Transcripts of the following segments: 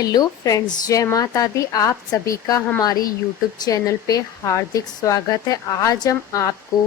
Hello friends, जय माता दी। आप सभी का हमारी यूट्यूब चैनल पे हार्दिक स्वागत है। आज हम आपको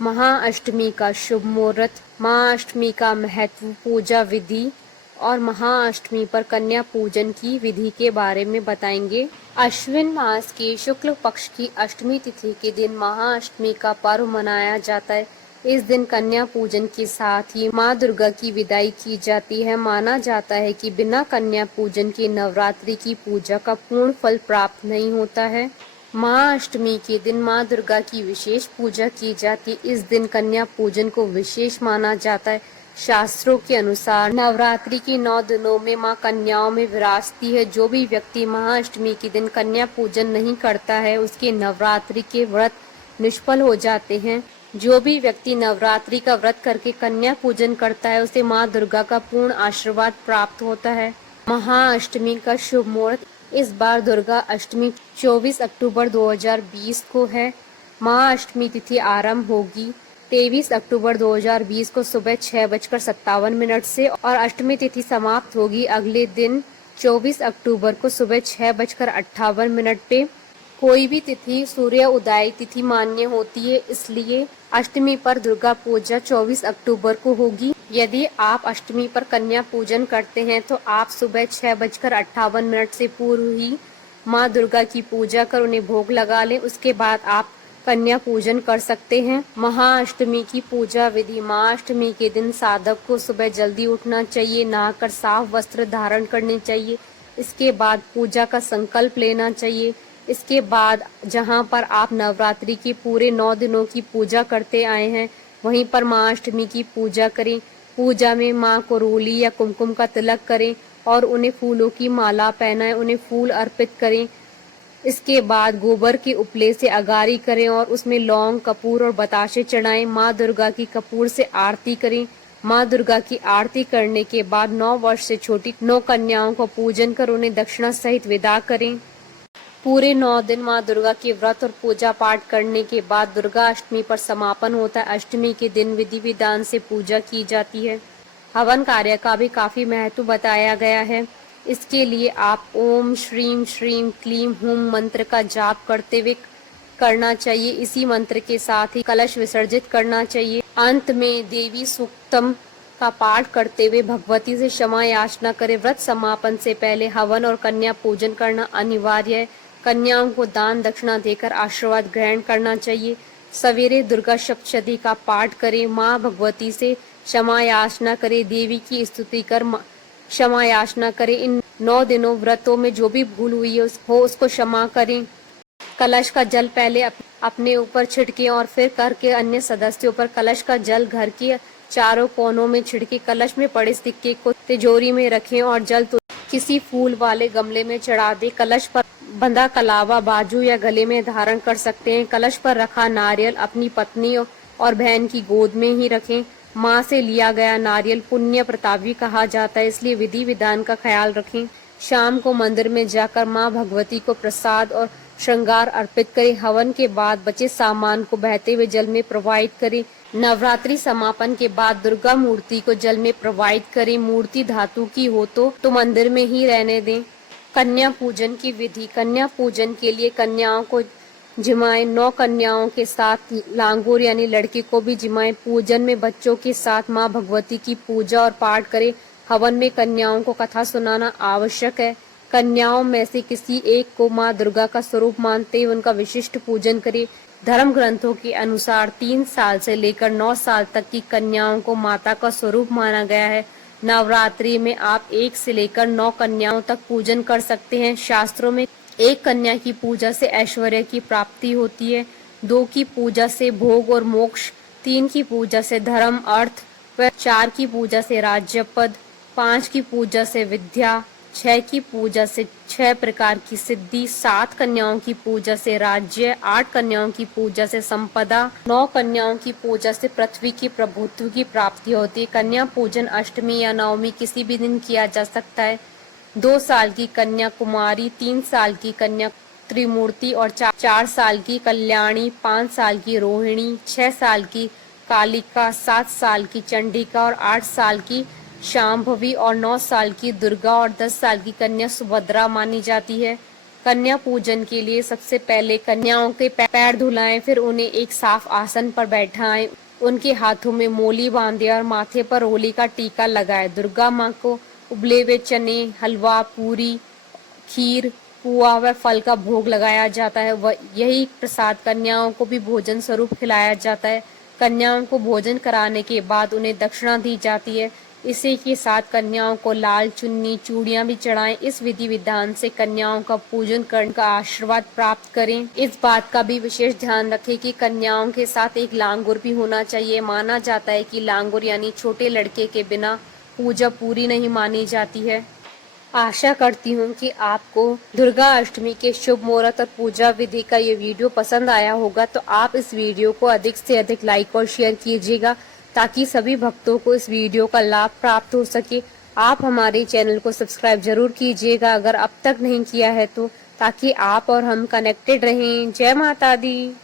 महाअष्टमी का शुभ मुहूर्त, महाअष्टमी का महत्व, पूजा विधि और महाअष्टमी पर कन्या पूजन की विधि के बारे में बताएंगे। अश्विन मास के शुक्ल पक्ष की अष्टमी तिथि के दिन महाअष्टमी का पर्व मनाया जाता है। इस दिन कन्या पूजन के साथ ही माँ दुर्गा की विदाई की जाती है। माना जाता है कि बिना कन्या पूजन के नवरात्रि की पूजा का पूर्ण फल प्राप्त नहीं होता है। महाअष्टमी के दिन माँ दुर्गा की विशेष पूजा की जाती। इस दिन कन्या पूजन को विशेष माना जाता है। शास्त्रों के अनुसार नवरात्रि के 9 दिनों में माँ कन्याओं में विराजती है। जो भी व्यक्ति महाअष्टमी के दिन कन्या पूजन नहीं करता है, उसके नवरात्रि के व्रत निष्फल हो जाते हैं। जो भी व्यक्ति नवरात्रि का व्रत करके कन्या पूजन करता है, उसे माँ दुर्गा का पूर्ण आशीर्वाद प्राप्त होता है। महाअष्टमी का शुभ मुहूर्त इस बार दुर्गा अष्टमी 24 अक्टूबर 2020 को है। महाअष्टमी तिथि आरंभ होगी 23 अक्टूबर 2020 को सुबह 6:57 से और अष्टमी तिथि समाप्त होगी अगले दिन 24 अक्टूबर को सुबह 6:58 पे। कोई भी तिथि सूर्य उदय तिथि मान्य होती है, इसलिए अष्टमी पर दुर्गा पूजा 24 अक्टूबर को होगी। यदि आप अष्टमी पर कन्या पूजन करते हैं तो आप सुबह 6:58 से पूर्व ही माँ दुर्गा की पूजा कर उन्हें भोग लगा लें। उसके बाद आप कन्या पूजन कर सकते हैं। महाअष्टमी की पूजा विधि। महाअष्टमी के दिन साधक को सुबह जल्दी उठना चाहिए, नहाकर साफ वस्त्र धारण करने चाहिए। इसके बाद पूजा का संकल्प लेना चाहिए। इसके बाद जहां पर आप नवरात्रि के पूरे 9 दिनों की पूजा करते आए हैं, वहीं पर महाअष्टमी की पूजा करें। पूजा में माँ को रोली या कुमकुम का तिलक करें और उन्हें फूलों की माला पहनाएं, उन्हें फूल अर्पित करें। इसके बाद गोबर के उपले से अगारी करें और उसमें लौंग, कपूर और बताशे चढ़ाएं। माँ दुर्गा की कपूर से आरती करें। माँ दुर्गा की आरती करने के बाद 9 वर्ष से छोटी 9 कन्याओं को पूजन कर उन्हें दक्षिणा सहित विदा करें। पूरे 9 दिन माँ दुर्गा के व्रत और पूजा पाठ करने के बाद दुर्गा अष्टमी पर समापन होता है। अष्टमी के दिन विधि विधान से पूजा की जाती है। हवन कार्य का भी काफी महत्व बताया गया है। इसके लिए आप ओम श्रीम श्रीम क्लीम हुम मंत्र का जाप करते हुए करना चाहिए। इसी मंत्र के साथ ही कलश विसर्जित करना चाहिए। अंत में देवी सूक्तम का पाठ करते हुए भगवती से क्षमा याचना करें। व्रत समापन से पहले हवन और कन्या पूजन करना अनिवार्य है। कन्याओं को दान दक्षिणा देकर आशीर्वाद ग्रहण करना चाहिए। सवेरे दुर्गा सप्तशती का पाठ करें। माँ भगवती से क्षमा याचना करें। देवी की स्तुति कर क्षमा याचना करें। इन 9 दिनों व्रतों में जो भी भूल हुई हो उसको क्षमा करें। कलश का जल पहले अपने ऊपर छिड़के और फिर घर के अन्य सदस्यों पर कलश का जल घर के चारों कोनों में छिड़के। कलश में पड़े सिक्के को तिजोरी में रखें और जल किसी फूल वाले गमले में चढ़ा दें। कलश पर बंधा कलावा बाजू या गले में धारण कर सकते हैं। कलश पर रखा नारियल अपनी पत्नी और बहन की गोद में ही रखें। माँ से लिया गया नारियल पुण्य प्रतापी कहा जाता है, इसलिए विधि विधान का ख्याल रखें। शाम को मंदिर में जाकर माँ भगवती को प्रसाद और श्रृंगार अर्पित करें। हवन के बाद बचे सामान को बहते हुए जल में प्रवाहित करें। नवरात्रि समापन के बाद दुर्गा मूर्ति को जल में प्रवाहित करें। मूर्ति धातु की हो तो मंदिर में ही रहने दें। कन्या पूजन की विधि। कन्या पूजन के लिए कन्याओं को जिमाएं। 9 कन्याओं के साथ लांगूर यानी लड़के को भी जिमाएं। पूजन में बच्चों के साथ माँ भगवती की पूजा और पाठ करें। हवन में कन्याओं को कथा सुनाना आवश्यक है। कन्याओं में से किसी एक को माँ दुर्गा का स्वरूप मानते हुए उनका विशिष्ट पूजन करें। धर्म ग्रंथों के अनुसार 3 साल से लेकर 9 साल तक की कन्याओं को माता का स्वरूप माना गया है। नवरात्रि में आप 1 से लेकर 9 कन्याओं तक पूजन कर सकते हैं। शास्त्रों में 1 कन्या की पूजा से ऐश्वर्य की प्राप्ति होती है, 2 की पूजा से भोग और मोक्ष, 3 की पूजा से धर्म अर्थ व 4 की पूजा से राज्य पद, 5 की पूजा से विद्या, 6 की पूजा से 6 प्रकार की सिद्धि, 7 कन्याओं की पूजा से राज्य, 8 कन्याओं की पूजा से संपदा, 9 कन्याओं की पूजा से पृथ्वी की प्रभुत्व की प्राप्ति होती है। कन्या पूजन अष्टमी या नवमी किसी भी दिन किया जा सकता है। 2 साल की कन्या कुमारी, 3 साल की कन्या त्रिमूर्ति और 4 साल की कल्याणी, 5 साल की रोहिणी, 6 साल की कालिका, 7 साल की चंडिका और 8 साल की शांभवी और 9 साल की दुर्गा और 10 साल की कन्या सुभद्रा मानी जाती है। कन्या पूजन के लिए सबसे पहले कन्याओं के पैर धुलाएं, फिर उन्हें एक साफ आसन पर बैठाएं, उनके हाथों में मोली बांधे और माथे पर होली का टीका लगाएं। दुर्गा माँ को उबले हुए चने, हलवा, पूरी, खीर, पुआ व फल का भोग लगाया जाता है। वह यही प्रसाद कन्याओं को भी भोजन स्वरूप खिलाया जाता है। कन्याओं को भोजन कराने के बाद उन्हें दक्षिणा दी जाती है। इसी के साथ कन्याओं को लाल चुन्नी, चूड़ियां भी चढ़ाएं। इस विधि विधान से कन्याओं का पूजन कर का आशीर्वाद प्राप्त करें। इस बात का भी विशेष ध्यान रखें कि कन्याओं के साथ एक लांगुर भी होना चाहिए। माना जाता है कि लांगुर यानी छोटे लड़के के बिना पूजा पूरी नहीं मानी जाती है। आशा करती हूँ कि आपको दुर्गा अष्टमी के शुभ मुहूर्त और पूजा विधि का ये वीडियो पसंद आया होगा, तो आप इस वीडियो को अधिक से अधिक लाइक और शेयर कीजिएगा ताकि सभी भक्तों को इस वीडियो का लाभ प्राप्त हो सके। आप हमारे चैनल को सब्सक्राइब जरूर कीजिएगा अगर अब तक नहीं किया है तो, ताकि आप और हम कनेक्टेड रहें। जय माता दी।